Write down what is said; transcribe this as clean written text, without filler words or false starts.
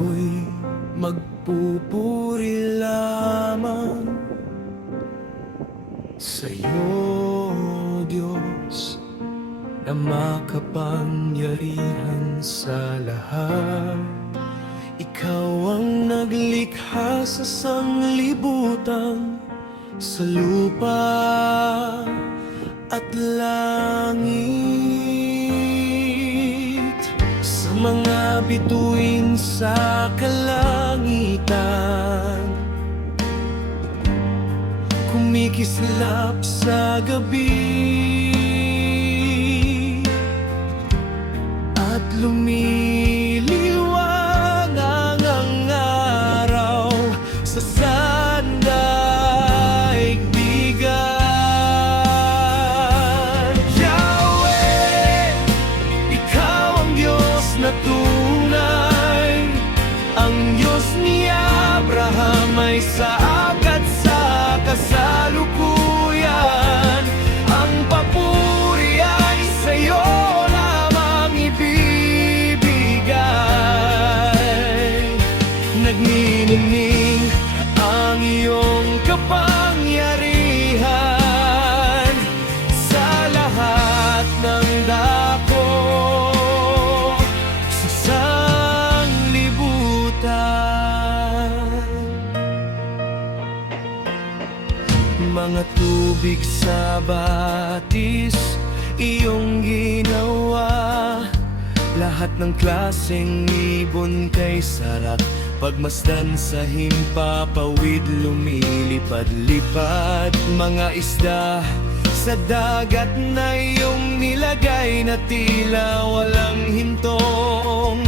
ako'y magpupuri lamang sa'yo, Diyos, na makapangyarihan sa lahat. Ikaw ang naglikha sa sanglibutan, sa lupa at langit, sa mga bituin sa kalangitan, kumikislap sa gabi at lumiliwanag ang araw sa sandaigdigan. Yahweh, ikaw ang Diyos na tunay, ang Diyos ni Abraham ay saag at sa kasalukuyan. Ang papuri ay sa'yo lamang ibibigay. Nagniningning ang iyong kapangyarihan sa lahat ng dako sa sanglibutan. Mga tubig sa batis iyong ginawa, lahat ng klaseng ibon kay sarap pagmasdan sa himpapawid, lumilipad-lipad. Mga isda sa dagat na iyong nilagay na tila walang hintong,